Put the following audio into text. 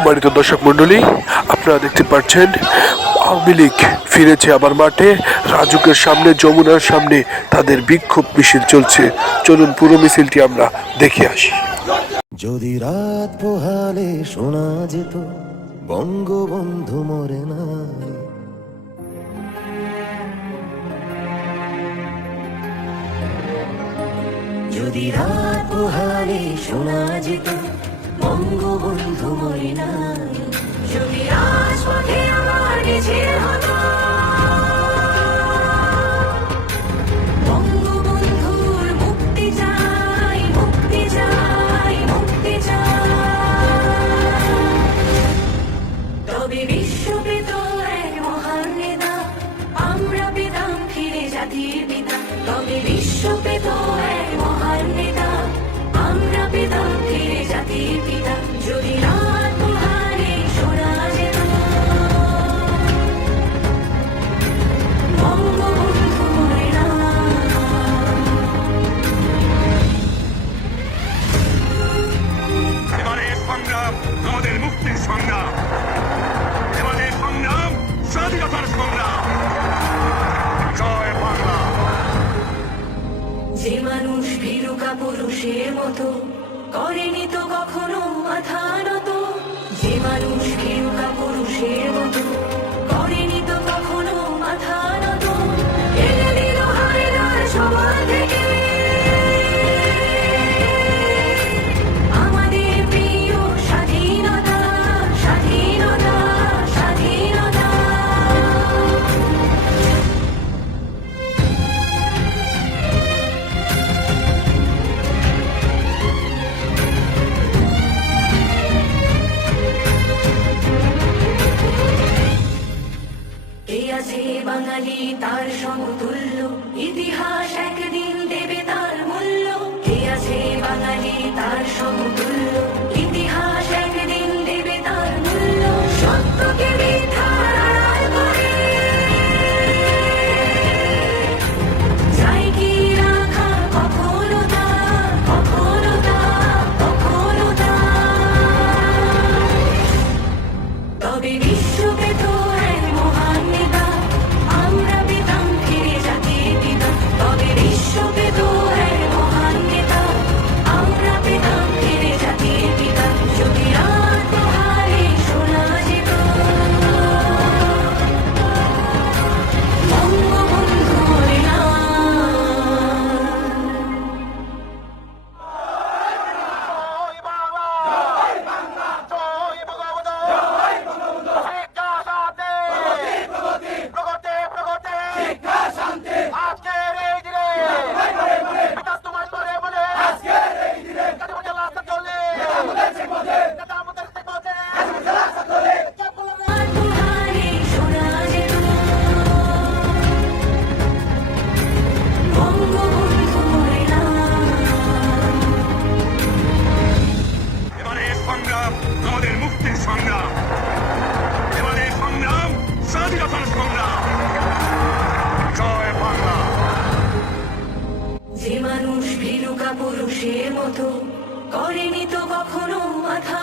সম্মানিত দর্শক মন্ডলী, আপনারা দেখতে পাচ্ছেন আওয়ামী লীগ ফিরেছে আবার মাঠে। রাজুকের সামনে, যমুনার সামনে তাদের বিক্ষোভ মিছিল চলছে। চলুন পুরো মিছিলটি আমরা দেখে আসি। যদি রাত পোহালে শোনা যেত বঙ্গবন্ধু মরে নাই, যদি রাত পোহালে শোনা যেত বঙ্গবন্ধু মরে নাই, যদি রাজপথে আমার মিছিল হতো বঙ্গবন্ধুর মুক্তি চাই, মুক্তি চাই, মুক্তি চাই। তবে বিশ্ব পেত এক মহান নেতা, আমরা পেতাম ফিরে জাতির পিতা। তবে বিশ্ব পেত এক মহান নেতা, আমরা পেতাম ফিরে জাতির পিতা। যদি রাত পোহালে শোনা যেত বঙ্গবন্ধু মরে নাই। এবারে সংগ্রাম আমাদের মুক্তির সংগ্রাম, এবারে সংগ্রাম স্বাধীনতার সংগ্রাম। জয় বাংলা। যে মানুষ ভীরুকা পুরুষের মতো করেনি তো কখনো মাথা নত, যে মানুষ ভীরুকা পুরুষের মতো করেনি তো কখনো মাথা নত, এনে দিল হায়দার সবার থেকে আমাদের প্রিয় স্বাধীনতা, স্বাধীনতা, স্বাধীনতা। কে আছে বাঙালি তার সমতুল্য, ইতিহাস একদিন দেবে তার মূল্য। কে আছে বাঙালি তার সমতুল্য, ইতিহাস একদিন দেবে তার মূল্য। সত্যকে মিথ্যার আড়াল করে চাই কি রাখা কখনো তা, কখনো তা, কখনো তা। তবে বিশ্ব পেত এক মহান নেতা, আমরা পেতাম ফিরে জাতির পিতা। তবে বিশ্ব পেত এক মহান নেতা, আমরা পেতাম ফিরে জাতির পিতা। যদি রাত পোহালে শোনা যেত বঙ্গবন্ধু মরে নাই। পোহালে শোনা যেত বঙ্গবন্ধু মরে নাই। এবারে সংগ্রাম আমাদের মুক্তির সংগ্রাম, এবারে সংগ্রাম স্বাধীনতার সংগ্রাম। জয় বাংলা। যে মানুষ ভীরুকা পুরুষের মতো করেনি তো কখনো মাথা